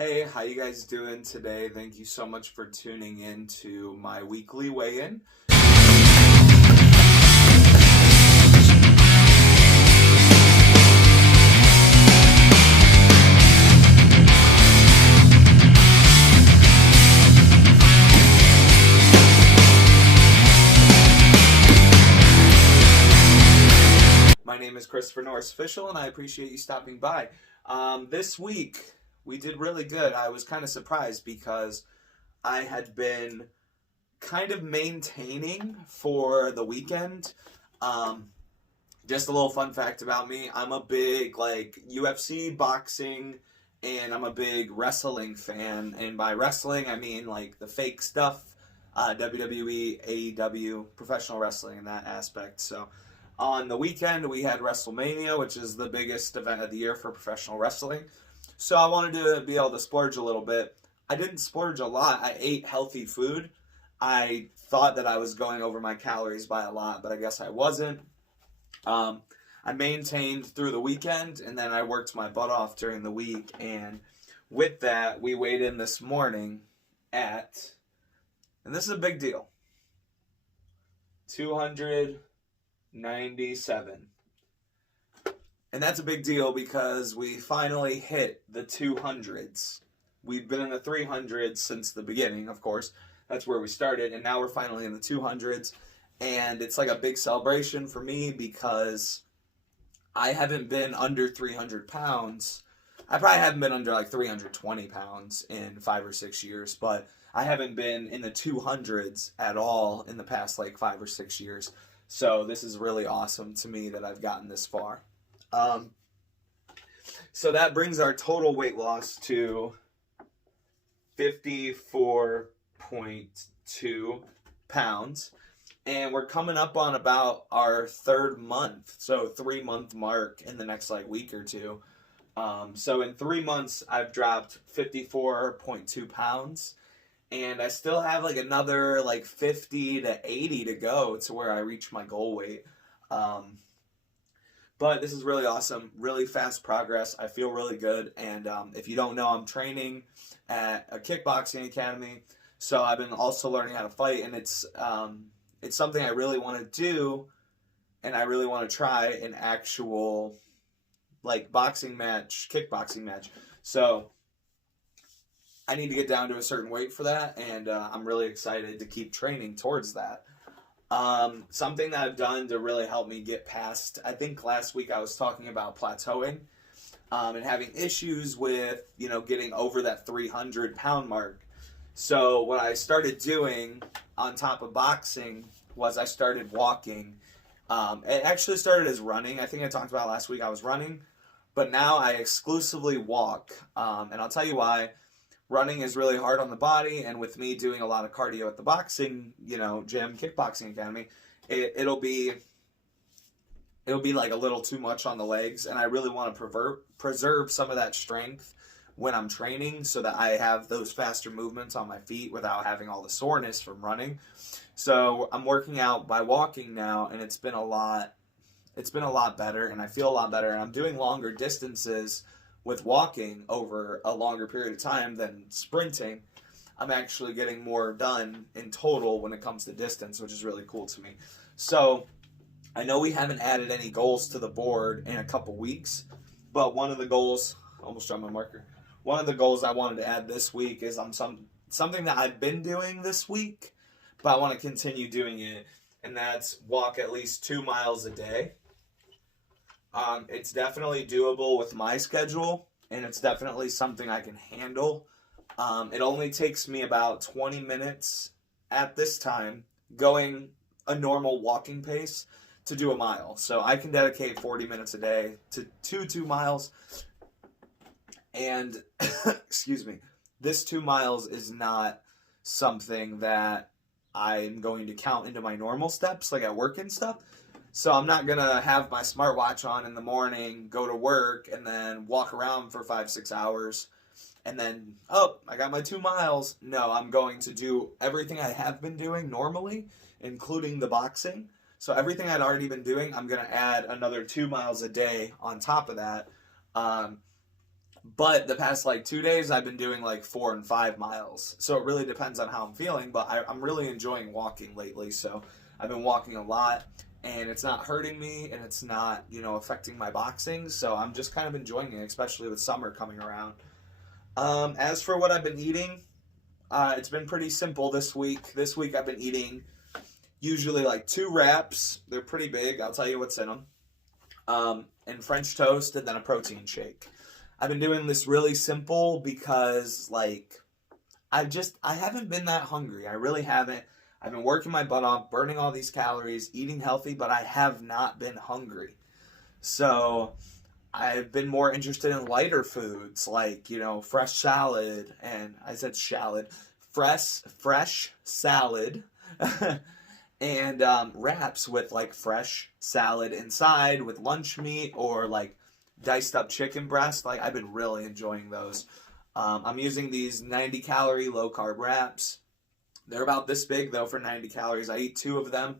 Hey, how you guys doing today? Thank you so much for tuning in to my weekly weigh-in. My name is ChristopherNorrisOfficial, and I appreciate you stopping by. This week, we did really good. I was kind of surprised because I had been kind of maintaining for the weekend. Just a little fun fact about me. I'm a big UFC, boxing, and I'm a big wrestling fan. And by wrestling, I mean like the fake stuff, WWE, AEW, professional wrestling in that aspect. So on the weekend, we had WrestleMania, which is the biggest event of the year for professional wrestling. So I wanted to be able to splurge a little bit. I didn't splurge a lot. I ate healthy food. I thought that I was going over my calories by a lot, but I guess I wasn't. I maintained through the weekend, and then I worked my butt off during the week. And with that, we weighed in this morning at, and this is a big deal, 297. And that's a big deal because we finally hit the 200's. We've been in the 300's since the beginning, of course. That's where we started, and now we're finally in the 200's. And it's like a big celebration for me because I haven't been under 300 pounds. I probably haven't been under like 320 pounds in 5 or 6 years, but I haven't been in the 200's at all in the past like 5 or 6 years. So this is really awesome to me that I've gotten this far. So that brings our total weight loss to 54.2 pounds. And we're coming up on about our third month. So 3-month mark in the next week or two. So in 3 months, I've dropped 54.2 pounds. And I still have another 50 to 80 to go to where I reach my goal weight. But this is really awesome, really fast progress. I feel really good. And if you don't know, I'm training at a kickboxing academy. So I've been also learning how to fight. And it's something I really want to do. And I really want to try an actual boxing match, kickboxing match. So I need to get down to a certain weight for that. And I'm really excited to keep training towards that. Something that I've done to really help me get past, I think last week I was talking about plateauing, and having issues with, getting over that 300-pound mark. So what I started doing on top of boxing was I started walking. It actually started as running. I think I talked about last week I was running, but now I exclusively walk. And I'll tell you why. Running is really hard on the body, and with me doing a lot of cardio at the boxing, gym, kickboxing academy, it'll be a little too much on the legs, and I really want to preserve some of that strength when I'm training so that I have those faster movements on my feet without having all the soreness from running. So I'm working out by walking now, and it's been a lot better, and I feel a lot better, and I'm doing longer distances with walking over a longer period of time than sprinting. I'm actually getting more done in total when it comes to distance, which is really cool to me. So I know we haven't added any goals to the board in a couple weeks, but one of the goals, almost dropped my marker, one of the goals I wanted to add this week is something that I've been doing this week, but I want to continue doing it, and that's walk at least 2 miles a day. It's definitely doable with my schedule, and it's definitely something I can handle. It only takes me about 20 minutes at this time, going a normal walking pace, to do a mile. So I can dedicate 40 minutes a day to 2 miles. And, excuse me, this 2 miles is not something that I'm going to count into my normal steps, like at work and stuff. So I'm not going to have my smartwatch on in the morning, go to work, and then walk around for 5-6 hours, and then, I got my 2 miles. No, I'm going to do everything I have been doing normally, including the boxing. So everything I'd already been doing, I'm going to add another 2 miles a day on top of that. But the past like 2 days, I've been doing like 4 and 5 miles. So it really depends on how I'm feeling. But I'm really enjoying walking lately. So I've been walking a lot, and it's not hurting me, and it's not, affecting my boxing. So I'm just kind of enjoying it, especially with summer coming around. As for what I've been eating, it's been pretty simple this week. This week I've been eating usually like 2 wraps. They're pretty big. I'll tell you what's in them. And French toast, and then a protein shake. I've been doing this really simple because, like, I haven't been that hungry. I really haven't. I've been working my butt off, burning all these calories, eating healthy, but I have not been hungry. So I've been more interested in lighter foods, like, fresh salad, and I said shallot, fresh salad, and wraps with, like, fresh salad inside with lunch meat, or, like, diced up chicken breast. Like, I've been really enjoying those. I'm using these 90-calorie low-carb wraps. They're about this big, though, for 90 calories. I eat 2 of them.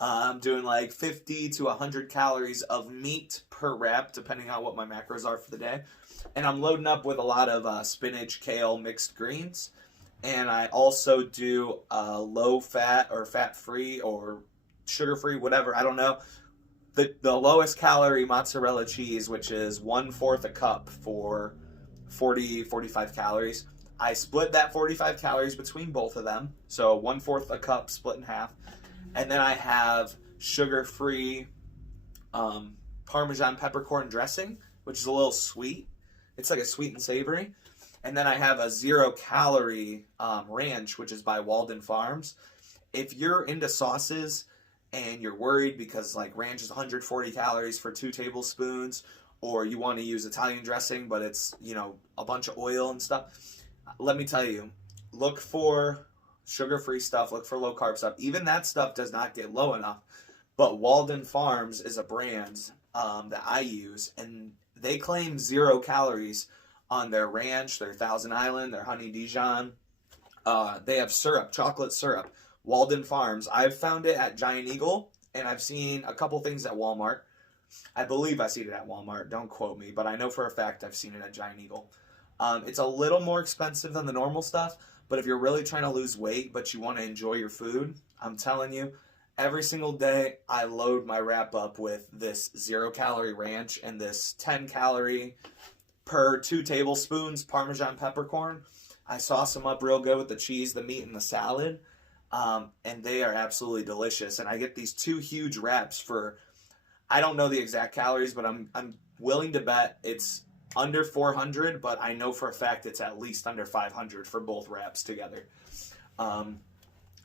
I'm doing like 50 to 100 calories of meat per wrap, depending on what my macros are for the day. And I'm loading up with a lot of spinach, kale, mixed greens. And I also do low-fat or fat-free or sugar-free, whatever, I don't know. The lowest calorie mozzarella cheese, which is 1/4 a cup for 45 calories. I split that 45 calories between both of them. So 1/4 a cup split in half. And then I have sugar-free Parmesan peppercorn dressing, which is a little sweet. It's like a sweet and savory. And then I have a 0-calorie ranch, which is by Walden Farms. If you're into sauces and you're worried because, like, ranch is 140 calories for 2 tablespoons, or you want to use Italian dressing, but it's, a bunch of oil and stuff, let me tell you, look for sugar-free stuff, look for low-carb stuff. Even that stuff does not get low enough, but Walden Farms is a brand that I use, and they claim 0 calories on their ranch, their Thousand Island, their Honey Dijon. They have syrup, chocolate syrup. Walden Farms. I've found it at Giant Eagle, and I've seen a couple things at Walmart. I believe I've seen it at Walmart. Don't quote me, but I know for a fact I've seen it at Giant Eagle. It's a little more expensive than the normal stuff, but if you're really trying to lose weight, but you want to enjoy your food, I'm telling you, every single day I load my wrap up with this 0-calorie ranch and this 10-calorie per 2 tablespoons Parmesan peppercorn. I sauce them up real good with the cheese, the meat, and the salad. And they are absolutely delicious. And I get these 2 huge wraps for, I don't know the exact calories, but I'm willing to bet it's under 400, but I know for a fact it's at least under 500 for both wraps together. And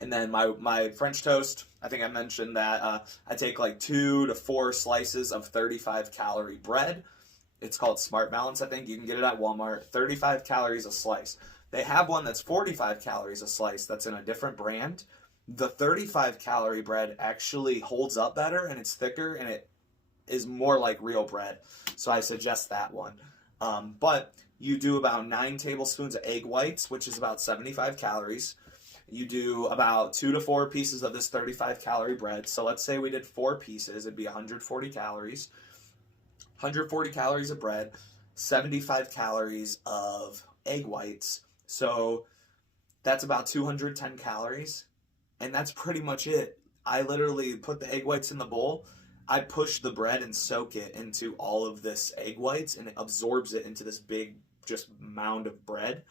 then my French toast, I think I mentioned that I take like 2 to 4 slices of 35-calorie bread. It's called Smart Balance, I think. You can get it at Walmart. 35 calories a slice. They have one that's 45 calories a slice that's in a different brand. The 35-calorie bread actually holds up better, and it's thicker, and it is more like real bread. So I suggest that one. But you do about 9 tablespoons of egg whites, which is about 75 calories. You do about 2 to 4 pieces of this 35-calorie bread. So let's say we did 4 pieces. It'd be 140 calories. 140 calories of bread, 75 calories of egg whites. So that's about 210 calories, and that's pretty much it. I literally put the egg whites in the bowl. I push the bread and soak it into all of this egg whites, and it absorbs it into this big just mound of bread.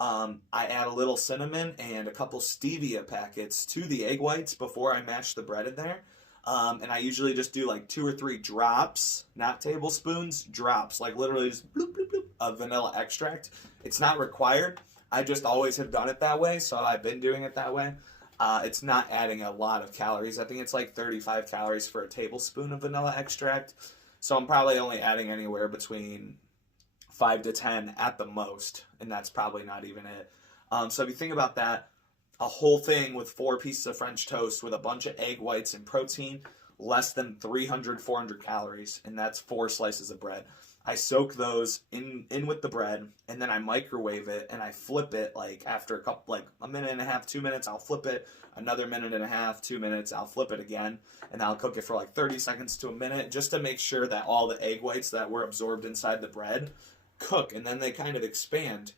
I add a little cinnamon and a couple stevia packets to the egg whites before I mash the bread in there. And I usually just do like 2 or 3 drops, not tablespoons, drops, like literally just bloop, bloop, bloop, of vanilla extract. It's not required. I just always have done it that way, so I've been doing it that way. It's not adding a lot of calories. I think it's like 35 calories for a tablespoon of vanilla extract. So I'm probably only adding anywhere between 5 to 10 at the most, and that's probably not even it. So if you think about that, a whole thing with 4 pieces of French toast with a bunch of egg whites and protein, less than 300, 400 calories, and that's 4 slices of bread. I soak those in with the bread, and then I microwave it, and I flip it, like, after a minute and a half, 2 minutes, I'll flip it, another minute and a half, 2 minutes, I'll flip it again, and I'll cook it for like 30 seconds to a minute, just to make sure that all the egg whites that were absorbed inside the bread cook and then they kind of expand.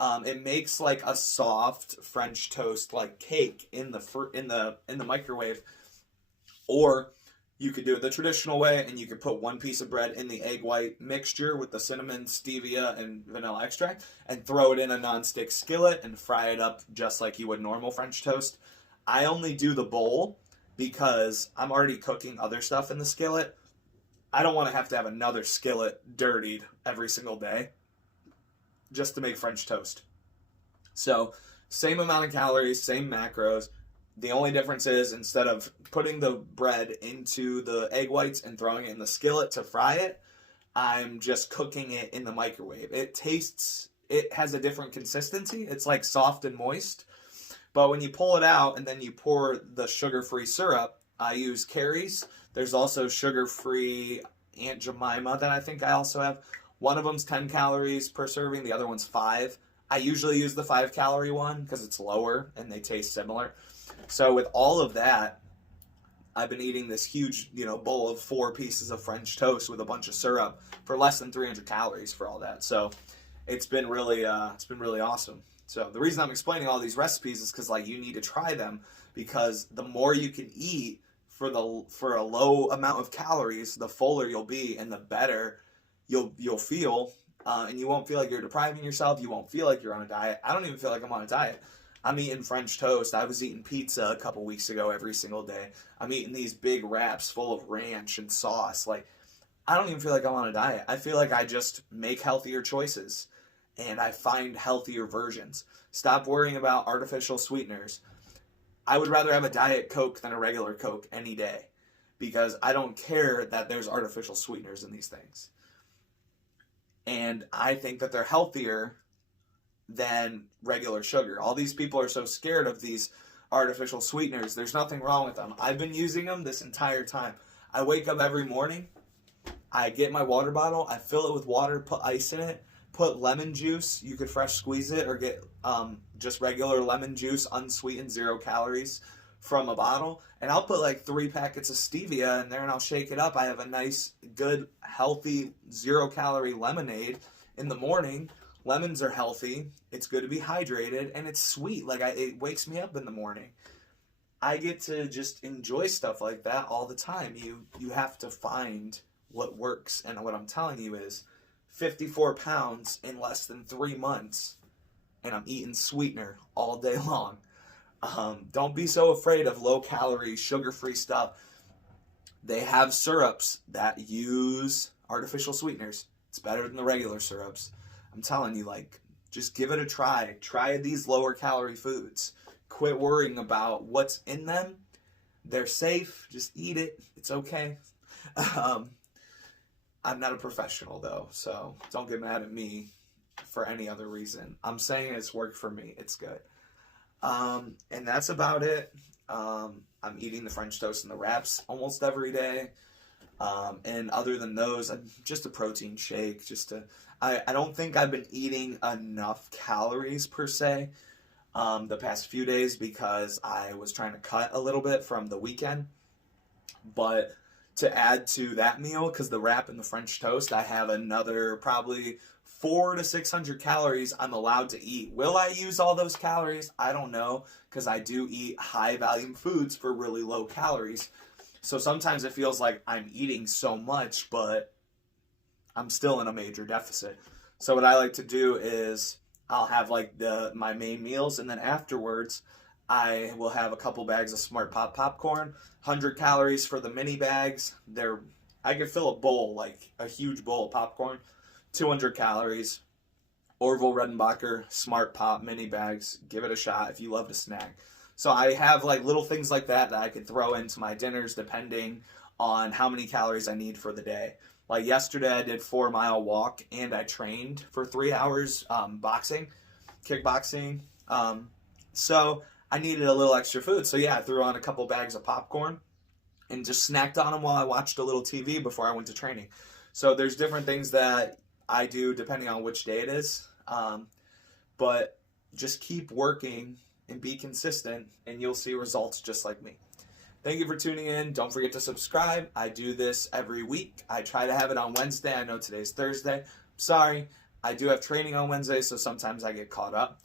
It makes like a soft French toast like cake in the microwave, or you could do it the traditional way, and you could put one piece of bread in the egg white mixture with the cinnamon, stevia, and vanilla extract, and throw it in a nonstick skillet and fry it up just like you would normal French toast. I only do the bowl because I'm already cooking other stuff in the skillet. I don't want to have another skillet dirtied every single day just to make French toast. So, same amount of calories, same macros. The only difference is instead of putting the bread into the egg whites and throwing it in the skillet to fry it, I'm just cooking it in the microwave. It has a different consistency. It's like soft and moist. But when you pull it out and then you pour the sugar-free syrup, I use Carrie's. There's also sugar-free Aunt Jemima that I think I also have. One of them's 10 calories per serving. The other one's 5. I usually use the 5-calorie one because it's lower and they taste similar. So with all of that, I've been eating this huge, bowl of 4 pieces of French toast with a bunch of syrup for less than 300 calories for all that. So it's been really awesome. So the reason I'm explaining all these recipes is because you need to try them, because the more you can eat for a low amount of calories, the fuller you'll be and the better you'll feel, and you won't feel like you're depriving yourself. You won't feel like you're on a diet. I don't even feel like I'm on a diet. I'm eating French toast. I was eating pizza a couple weeks ago every single day. I'm eating these big wraps full of ranch and sauce. I don't even feel like I'm on a diet. I feel like I just make healthier choices and I find healthier versions. Stop worrying about artificial sweeteners. I would rather have a Diet Coke than a regular Coke any day, because I don't care that there's artificial sweeteners in these things. And I think that they're healthier than regular sugar. All these people are so scared of these artificial sweeteners. There's nothing wrong with them. I've been using them this entire time. I wake up every morning, I get my water bottle, I fill it with water, put ice in it, put lemon juice. You could fresh squeeze it or get just regular lemon juice, unsweetened, 0 calories from a bottle. And I'll put 3 packets of stevia in there and I'll shake it up. I have a nice, good, healthy, 0 calorie lemonade in the morning. Lemons are healthy. It's good to be hydrated, and it's sweet. It wakes me up in the morning. I get to just enjoy stuff like that all the time. You have to find what works, and what I'm telling you is 54 pounds in less than 3 months, and I'm eating sweetener all day long. Don't be so afraid of low-calorie, sugar-free stuff. They have syrups that use artificial sweeteners. It's better than the regular syrups. I'm telling you, just give it a try. Try these lower-calorie foods. Quit worrying about what's in them. They're safe. Just eat it. It's okay. I'm not a professional, though, so don't get mad at me for any other reason. I'm saying it's worked for me. It's good. And that's about it. I'm eating the French toast and the wraps almost every day. And other than those, just a protein shake. I don't think I've been eating enough calories per se the past few days, because I was trying to cut a little bit from the weekend. But to add to that meal, because the wrap and the French toast, I have another probably 400 to 600 calories I'm allowed to eat. Will I use all those calories? I don't know, because I do eat high volume foods for really low calories. So sometimes it feels like I'm eating so much, but I'm still in a major deficit. So what I like to do is I'll have my main meals, and then afterwards I will have a couple bags of Smart Pop popcorn, 100 calories for the mini bags. I could fill a bowl, a huge bowl of popcorn, 200 calories. Orville Redenbacher Smart Pop mini bags. Give it a shot if you love to snack. So I have little things like that I could throw into my dinners depending on how many calories I need for the day. Yesterday I did 4-mile walk and I trained for 3 hours kickboxing. So I needed a little extra food. So yeah, I threw on a couple bags of popcorn and just snacked on them while I watched a little TV before I went to training. So there's different things that I do depending on which day it is. But just keep working and be consistent, and you'll see results just like me. Thank you for tuning in. Don't forget to subscribe. I do this every week. I try to have it on Wednesday. I know today's Thursday. Sorry. I do have training on Wednesday, so sometimes I get caught up.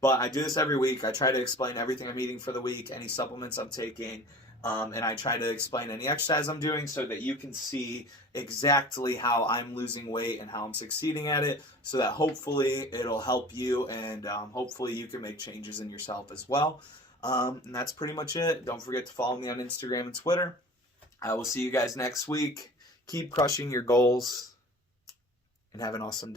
But I do this every week. I try to explain everything I'm eating for the week, any supplements I'm taking, and I try to explain any exercise I'm doing so that you can see exactly how I'm losing weight and how I'm succeeding at it, so that hopefully it'll help you, and hopefully you can make changes in yourself as well. And that's pretty much it. Don't forget to follow me on Instagram and Twitter. I will see you guys next week. Keep crushing your goals, and have an awesome day.